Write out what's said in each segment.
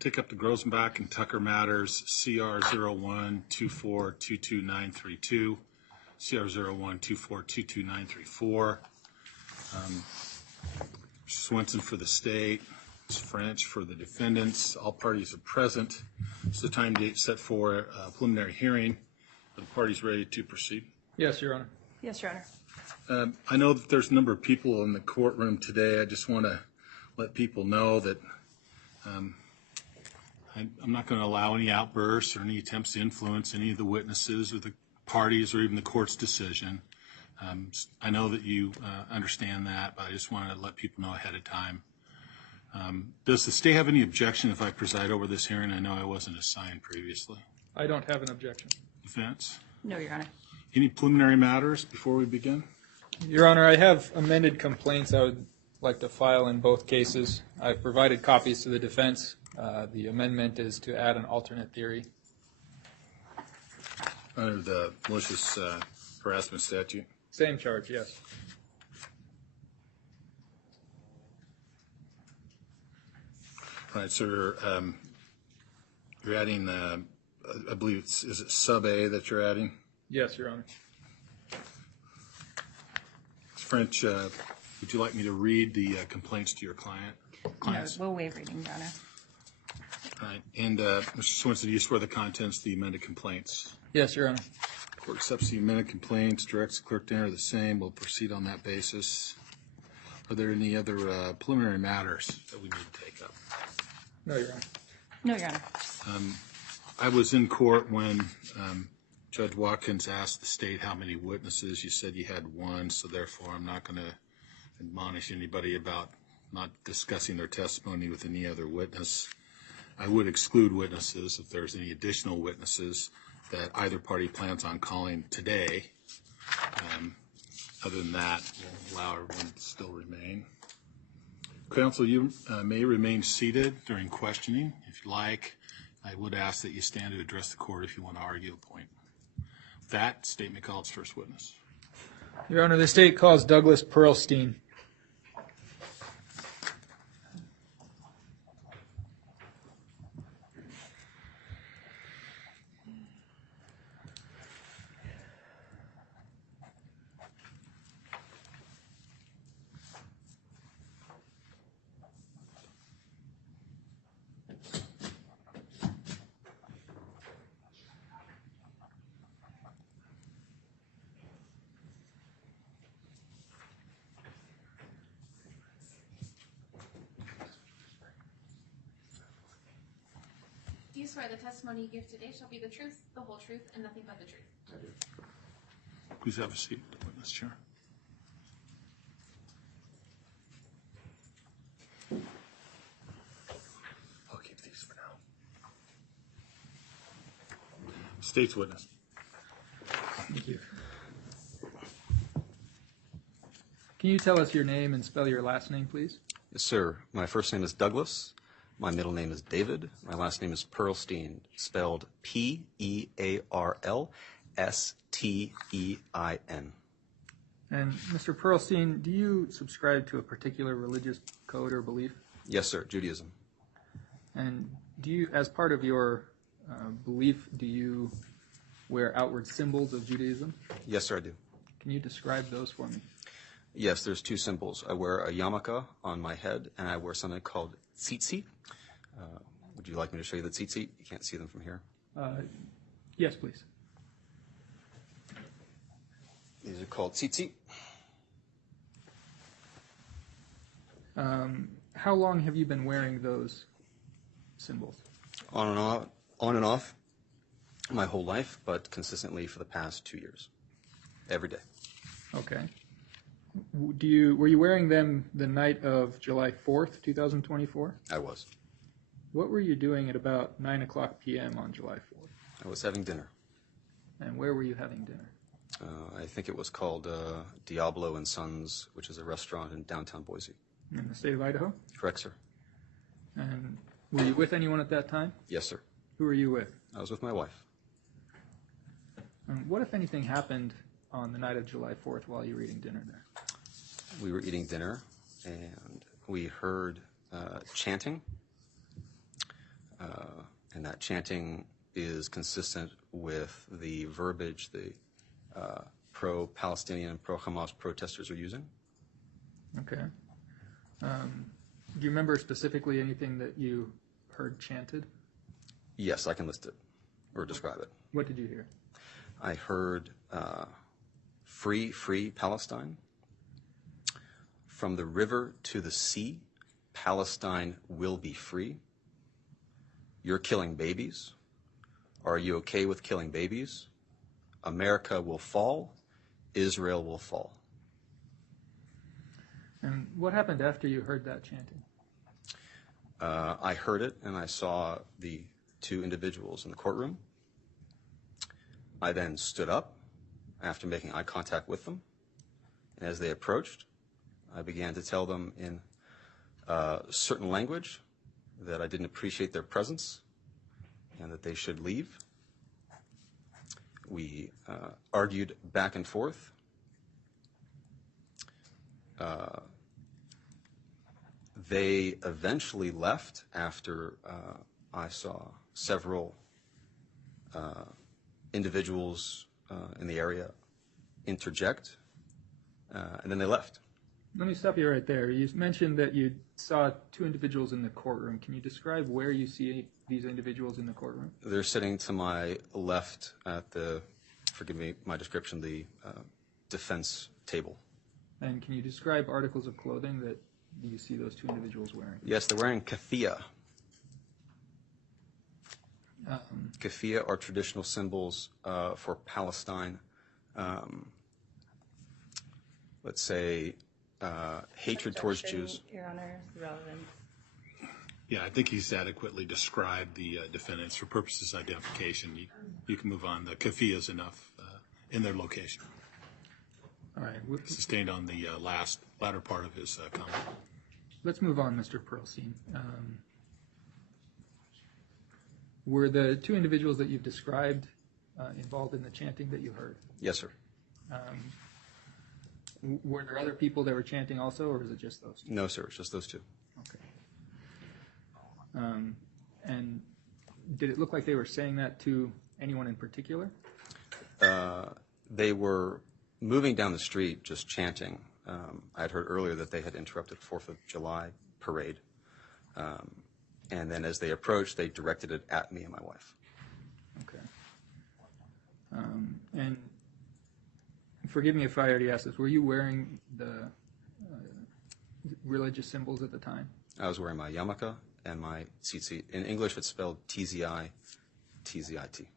Take up the Grosenbach and Tucker matters, CR-012422932, CR-012422934. Swenson for the state, French for the defendants. All parties are present. It's the time date set for a preliminary hearing. Are the parties ready to proceed? Yes, Your Honor. Yes, Your Honor. I know that there's a number of people in the courtroom today. I just want to let people know that I'm not going to allow any outbursts or any attempts to influence any of the witnesses or the parties or even the court's decision. I know that you understand that, but I just wanted to let people know ahead of time. Does the state have any objection if I preside over this hearing? I know I wasn't assigned previously. I don't have an objection. Defense? No, Your Honor. Any preliminary matters before we begin? Your Honor, I have amended complaints I would like to file in both cases. I've provided copies to the defense. The amendment is to add an alternate theory. Under the malicious harassment statute? Same charge, yes. All right, sir. You're adding, I believe is it sub A that you're adding? Yes, Your Honor. French, would you like me to read the complaints to your clients? No, we'll waive reading, Your Honor. All right. And Mr. Swenson, do you swear the contents of the amended complaints? Yes, Your Honor. Court accepts the amended complaints, directs the clerk to enter the same. We'll proceed on that basis. Are there any other preliminary matters that we need to take up? No, Your Honor. No, Your Honor. I was in court when Judge Watkins asked the state how many witnesses. You said you had one, so therefore I'm not going to admonish anybody about not discussing their testimony with any other witness. I would exclude witnesses if there's any additional witnesses that either party plans on calling today. Other than that, we'll allow everyone to still remain. Counsel, you may remain seated during questioning if you like. I would ask that you stand to address the court if you want to argue a point. With that, state may call its first witness. Your Honor, the state calls Douglas Pearlstein. Do you swear the testimony you give today shall be the truth, the whole truth, and nothing but the truth? I do. Please have a seat, witness chair. I'll keep these for now. State's witness. Thank you. Can you tell us your name and spell your last name, please? Yes, sir. My first name is Douglas. My middle name is David. My last name is Pearlstein, spelled P-E-A-R-L-S-T-E-I-N. And Mr. Pearlstein, do you subscribe to a particular religious code or belief? Yes, sir. Judaism. And do you, as part of your belief, do you wear outward symbols of Judaism? Yes, sir, I do. Can you describe those for me? Yes, there's two symbols. I wear a yarmulke on my head, and I wear something called tzitzit. Would you like me to show you the tzitzit? You can't see them from here. Yes, please. These are called tzitzit. How long have you been wearing those symbols? On and off my whole life, but consistently for the past 2 years. Every day. Okay. Were you wearing them the night of July 4th, 2024? I was. What were you doing at about 9 o'clock p.m. on July 4th? I was having dinner. And where were you having dinner? I think it was called Diablo and Sons, which is a restaurant in downtown Boise. In the state of Idaho? Correct, sir. And were you with anyone at that time? Yes, sir. Who were you with? I was with my wife. And what, if anything, happened on the night of July 4th while you were eating dinner there? We were eating dinner, and we heard chanting. that chanting is consistent with the verbiage the pro-Palestinian, pro-Hamas protesters are using. Okay. Do you remember specifically anything that you heard chanted? Yes, I can list it or describe it. What did you hear? I heard free, free Palestine. From the river to the sea, Palestine will be free. You're killing babies. Are you okay with killing babies? America will fall. Israel will fall. And what happened after you heard that chanting? I heard it and I saw the two individuals in the courtroom. I then stood up after making eye contact with them. And as they approached, I began to tell them in certain language that I didn't appreciate their presence and that they should leave. We argued back and forth. They eventually left after I saw several individuals in the area interject, and then they left. Let me stop you right there. You mentioned that you saw two individuals in the courtroom. Can you describe where you see these individuals in the courtroom? They're sitting to my left at the, forgive me my description, the defense table. And can you describe articles of clothing that you see those two individuals wearing? Yes, they're wearing keffiyeh. Keffiyeh are traditional symbols for Palestine. Let's say hatred towards Jews. Your Honor, relevant. Yeah, I think he's adequately described the defendants for purposes of identification. You can move on. The keffiyeh is enough in their location. All right. Sustained on the latter part of his comment. Let's move on, Mr. Pearlstein. Were the two individuals that you've described involved in the chanting that you heard? Yes, sir. Were there other people that were chanting also, or was it just those two? No, sir. It's just those two. Okay. And did it look like they were saying that to anyone in particular? They were moving down the street just chanting. I had heard earlier that they had interrupted the 4th of July parade. And then as they approached, they directed it at me and my wife. Okay. And forgive me if I already asked this. Were you wearing the religious symbols at the time? I was wearing my yarmulke and my tzitzit. In English, it's spelled T-Z-I, T-Z-I-T.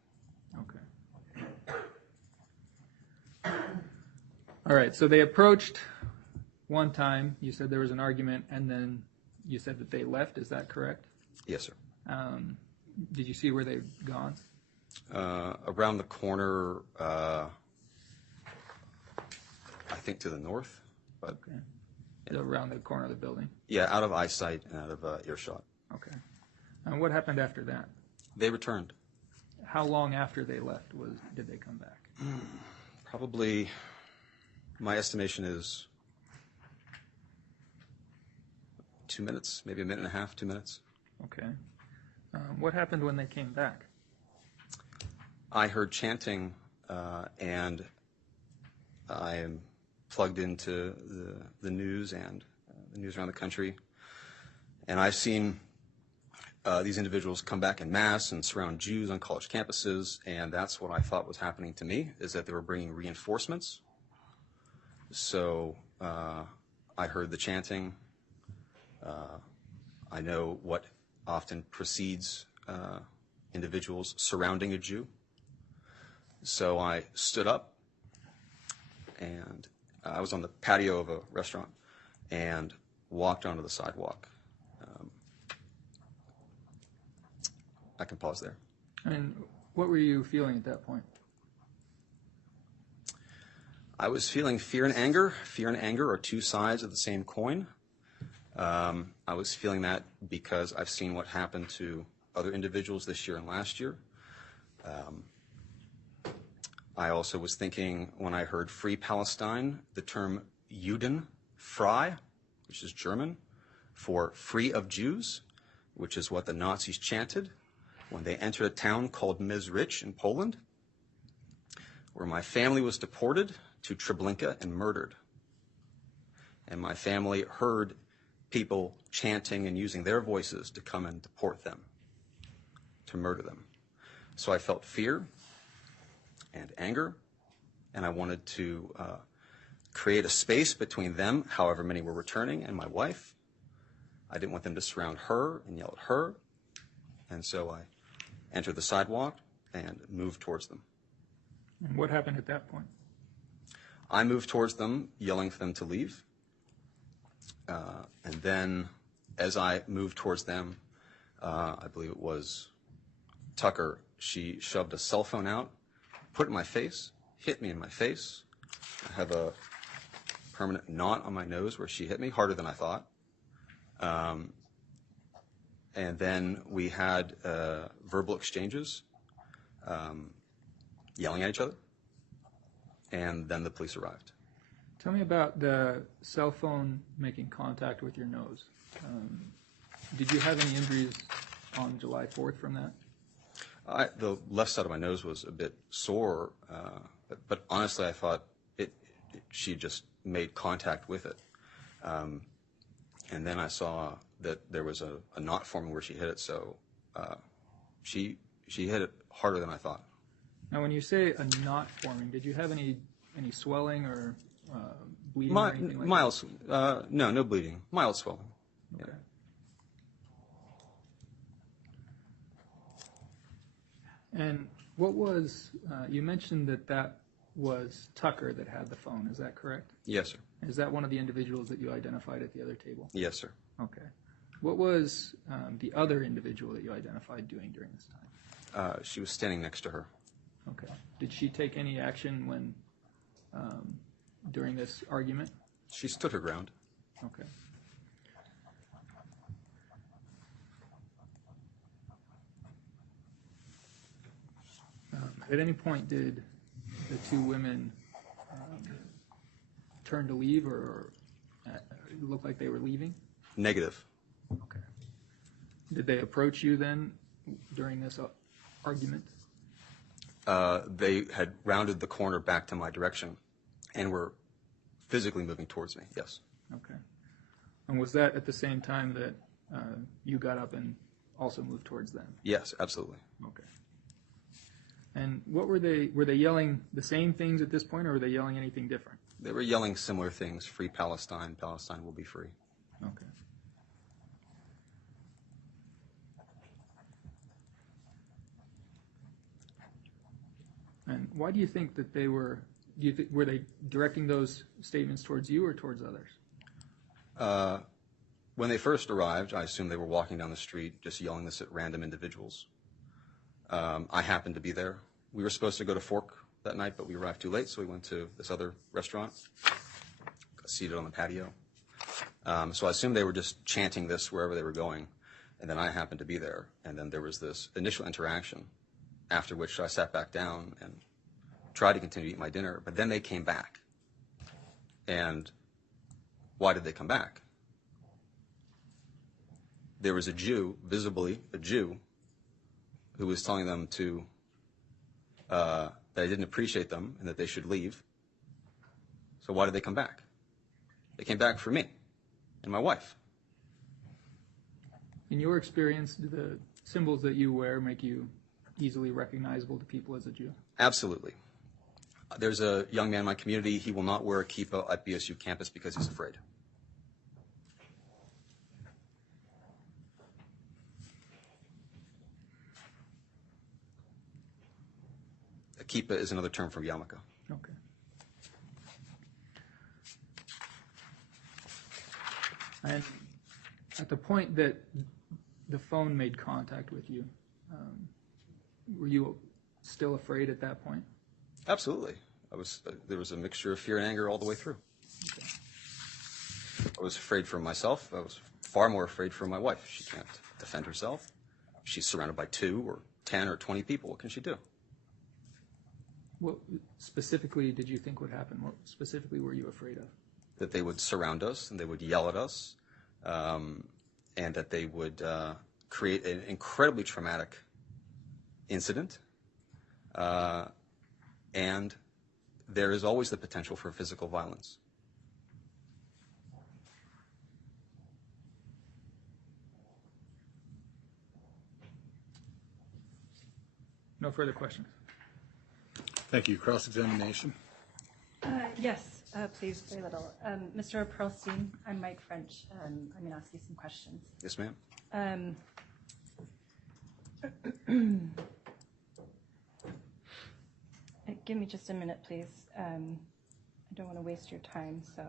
Okay. All right, so they approached one time. You said there was an argument, and then you said that they left. Is that correct? Yes, sir. Did you see where they'd gone? Around the corner, I think to the north. But Okay. Around the corner of the building? yeah, out of eyesight and out of earshot. Okay. And what happened after that? They returned. How long after they left did they come back? Probably, my estimation is 2 minutes, maybe a minute and a half, 2 minutes. Okay. What happened when they came back? I heard chanting, and I am plugged into the news and the news around the country, and I've seen these individuals come back en masse and surround Jews on college campuses, and that's what I thought was happening to me, is that they were bringing reinforcements. So I heard the chanting. I know what often precedes individuals surrounding a Jew. So I stood up, and I was on the patio of a restaurant and walked onto the sidewalk. I can pause there. And what were you feeling at that point? I was feeling fear and anger. Fear and anger are two sides of the same coin. I was feeling that because I've seen what happened to other individuals this year and last year. I also was thinking, when I heard Free Palestine, the term Juden frei, which is German, for free of Jews, which is what the Nazis chanted. when they entered a town called Mezrich in Poland, where my family was deported to Treblinka and murdered. And my family heard people chanting and using their voices to come and deport them, to murder them. So I felt fear and anger, and I wanted to create a space between them, however many were returning, and my wife. I didn't want them to surround her and yell at her, and so I entered the sidewalk and moved towards them. And what happened at that point? I moved towards them, yelling for them to leave. And then as I moved towards them, I believe it was Tucker, she shoved a cell phone out, put it in my face, hit me in my face. I have a permanent knot on my nose where she hit me, harder than I thought. And then we had verbal exchanges, yelling at each other, and then the police arrived. Tell me about the cell phone making contact with your nose. Did you have any injuries on July 4th from that? The left side of my nose was a bit sore, but honestly, I thought she just made contact with it. And then I saw that there was a knot forming where she hit it, so she hit it harder than I thought. Now, when you say a knot forming, did you have any swelling or bleeding or anything like mild, no bleeding, mild swelling. that? Okay. And what was, you mentioned that was Tucker that had the phone, is that correct? Yes, sir. Is that one of the individuals that you identified at the other table? Yes, sir. Okay. What was the other individual that you identified doing during this time? She was standing next to her. Okay. Did she take any action when during this argument? She stood her ground. Okay. At any point, did the two women turn to leave, or look like they were leaving? Negative. Okay. Did they approach you then during this argument? They had rounded the corner back to my direction and were physically moving towards me, yes. Okay. And was that at the same time that you got up and also moved towards them? Yes, absolutely. Okay. And what were they yelling the same things at this point, or were they yelling anything different? They were yelling similar things, free Palestine, Palestine will be free. Okay. And why do you think that they were, were they directing those statements towards you or towards others? When they first arrived, I assumed they were walking down the street just yelling this at random individuals. I happened to be there. We were supposed to go to Fork that night, but we arrived too late, so we went to this other restaurant, got seated on the patio. So I assumed they were just chanting this wherever they were going, and then I happened to be there. And then there was this initial interaction, after which I sat back down and tried to continue to eat my dinner, but then they came back. And why did they come back? There was a Jew, visibly a Jew, who was telling them that I didn't appreciate them and that they should leave. So why did they come back? They came back for me and my wife. In your experience, do the symbols that you wear make you easily recognizable to people as a Jew? Absolutely. There's a young man in my community, he will not wear a kippah at BSU campus because he's afraid. A kippah is another term for yarmulke. Okay. And at the point that the phone made contact with you, were you still afraid at that point? Absolutely. There was a mixture of fear and anger all the way through. Okay. I was afraid for myself. I was far more afraid for my wife. She can't defend herself. She's surrounded by 2 or 10 or 20 people. What can she do? What specifically did you think would happen? What specifically were you afraid of? That they would surround us and they would yell at us, and that they would create an incredibly traumatic incident, and there is always the potential for physical violence. No further questions. Thank you. Cross-examination. Yes, please, very little. Mr. Pearlstein, I'm Mike French. I'm going to ask you some questions. Yes, ma'am. Give me just a minute, please. I don't want to waste your time, so.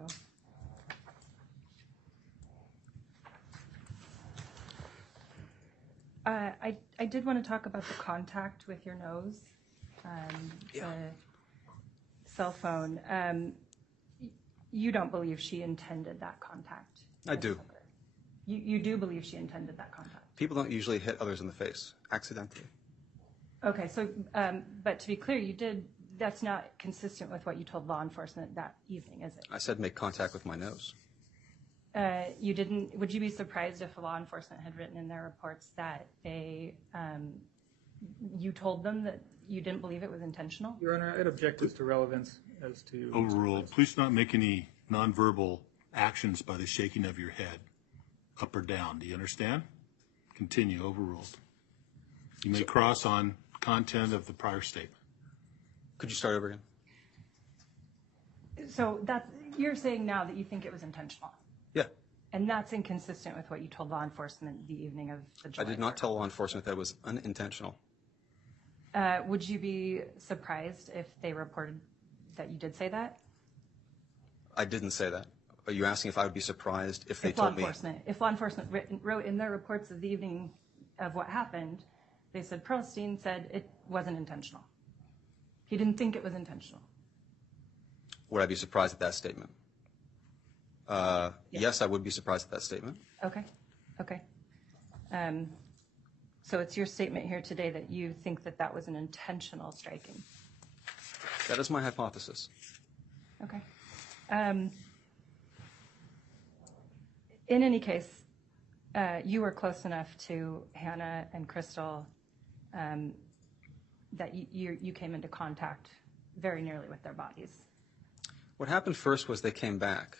I did want to talk about the contact with your nose, the cell phone. You don't believe she intended that contact? I do. You do believe she intended that contact? People don't usually hit others in the face accidentally. Okay, so, but to be clear, you did, that's not consistent with what you told law enforcement that evening, is it? I said make contact with my nose. You didn't, would you be surprised if law enforcement had written in their reports that they, you told them that you didn't believe it was intentional? Your Honor, I'd object as to relevance as to... Overruled. Please not make any nonverbal actions by the shaking of your head, up or down. Do you understand? Continue. Overruled. You may cross on content of the prior statement. Could you start over again? So that, you're saying now that you think it was intentional? Yeah. And that's inconsistent with what you told law enforcement the evening of the July I did not 3rd. tell law enforcement that it was unintentional. Would you be surprised if they reported that you did say that? I didn't say that. Are you asking if I would be surprised if they told me? If law enforcement wrote in their reports of the evening of what happened, they said Pearlstein said it wasn't intentional. He didn't think it was intentional. Would I be surprised at that statement? Yes, I would be surprised at that statement. Okay, okay. So it's your statement here today that you think that that was an intentional striking. That is my hypothesis. Okay. In any case, you were close enough to Hannah and Crystal that you came into contact very nearly with their bodies. What happened first was they came back.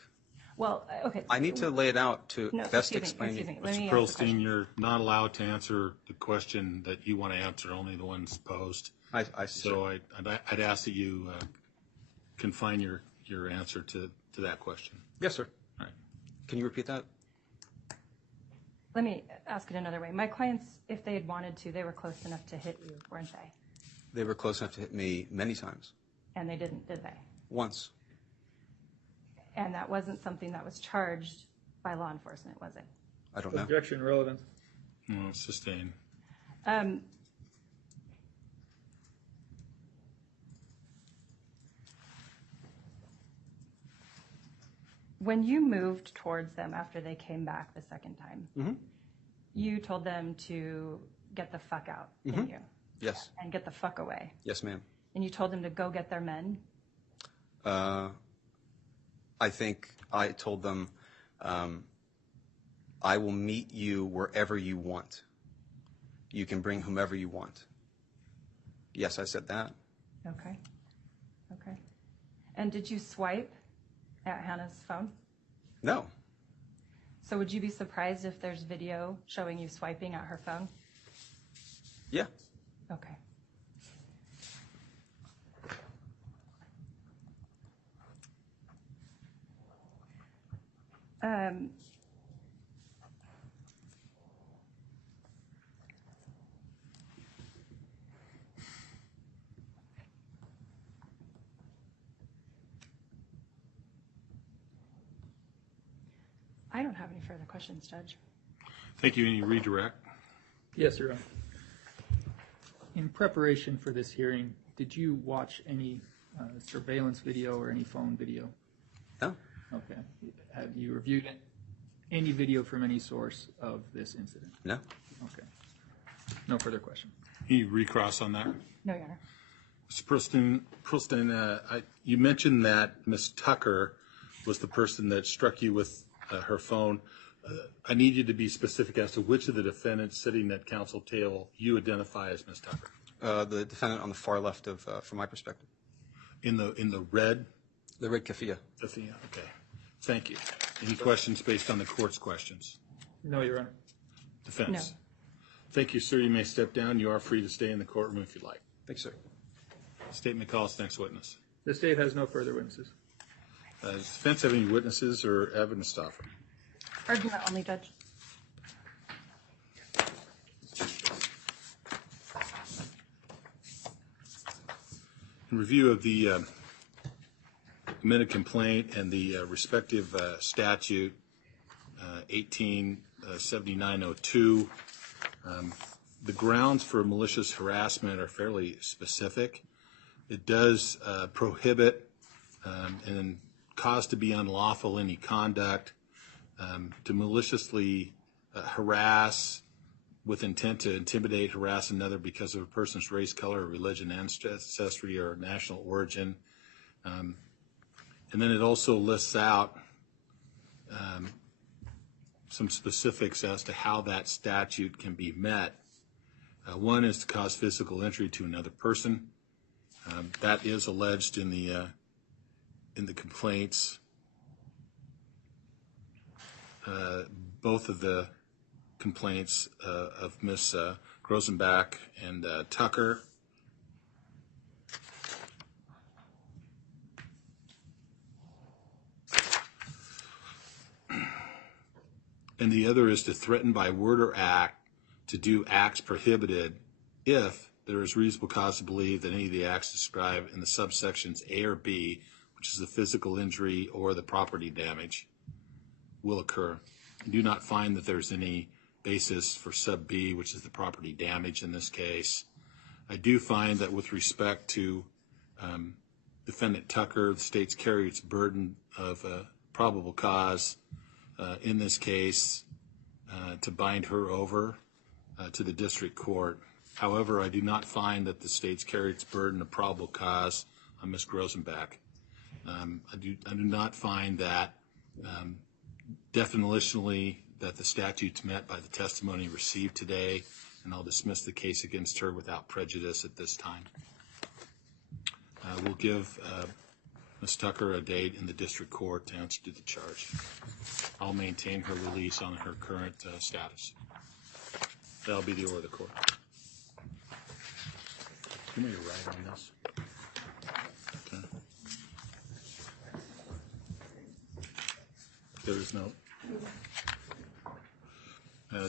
Well, okay. I need to lay it out to No, best excuse me, explain. excuse me. Let Mr. me ask the Pearlstein, question. you're not allowed to answer the question that you want to answer, only the ones posed. I see. So I'd ask that you confine your answer to that question. Yes, sir. All right. Can you repeat that? Let me ask it another way. My clients, if they had wanted to, they were close enough to hit you, weren't they? They were close enough to hit me many times. And they didn't, did they? Once. And that wasn't something that was charged by law enforcement, was it? I don't know. Objection, relevance. No, sustain. When you moved towards them after they came back the second time, you told them to get the fuck out, didn't you? Yes. And get the fuck away. Yes, ma'am. And you told them to go get their men? I think I told them, I will meet you wherever you want. You can bring whomever you want. Yes, I said that. Okay. Okay. And did you swipe at Hannah's phone? No. So would you be surprised if there's video showing you swiping at her phone? Yeah. Okay. I don't have any further questions, Judge. Thank you. Any redirect? Yes, Your Honor. In preparation for this hearing, did you watch any surveillance video or any phone video? No. Okay. Have you reviewed any video from any source of this incident? No. Okay. No further question. Can you recross on that? No, Your Honor. Mr. Pearlstein, you mentioned that Ms. Tucker was the person that struck you with her phone. I need you to be specific as to which of the defendants sitting at counsel table you identify as Ms. Tucker. the defendant on the far left of, from my perspective. In the red? The red keffiyeh. Okay. Thank you. Any questions based on the court's questions? No, Your Honor. Defense? No. Thank you, sir. You may step down. You are free to stay in the courtroom if you'd like. Thanks, sir. State may call its next witness. The state has no further witnesses. Does the defense have any witnesses or evidence to offer? Argument only, Judge. In review of the amended complaint and the respective statute 187902, the grounds for malicious harassment are fairly specific. It does prohibit and cause to be unlawful any conduct to maliciously harass with intent to intimidate, harass another because of a person's race, color, religion, ancestry, or national origin. And then it also lists out some specifics as to how that statute can be met. One is to cause physical injury to another person. That is alleged in the complaints. Both of the complaints of Ms. Grosenbach and Tucker. And the other is to threaten by word or act to do acts prohibited if there is reasonable cause to believe that any of the acts described in the subsections A or B, which is the physical injury or the property damage, will occur. I do not find that there's any basis for sub B, which is the property damage in this case. I do find that with respect to Defendant Tucker, the state's carried its burden of probable cause in this case to bind her over to the district court. However, I do not find that the state's carried its burden of probable cause on Ms. Grosenbach. I do not find that definitionally that the statute's met by the testimony received today, and I'll dismiss the case against her without prejudice at this time. We'll give Ms. Tucker a date in the district court to answer to the charge. I'll maintain her release on her current status. That'll be the order of the court. Give me your right on this. Okay. There is no.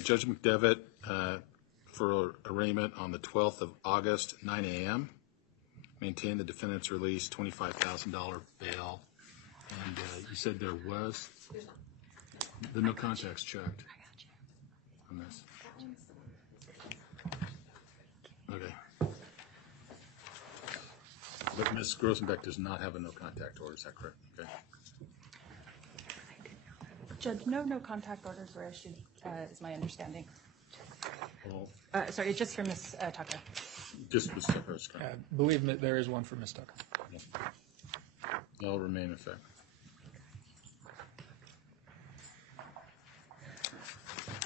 Judge McDevitt for arraignment on the 12th of August, 9 a.m. Maintain the defendant's release, $25,000 bail. And you said there was the no contacts checked on this. Okay. But Ms. Grosenbach does not have a no contact order, is that correct? Okay. Judge, no contact orders were issued, is my understanding. Well, Sorry, just for Ms. Tucker. just Ms. Tucker is correct. I believe that there is one for Ms. Tucker. They'll remain in effect.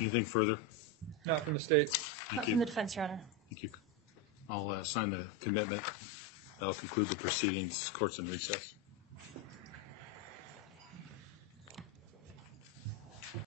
Anything further? Not from the state. Not Thank from you. the defense, Your Honor. Thank you. I'll sign the commitment. That'll conclude the proceedings. Court's in recess.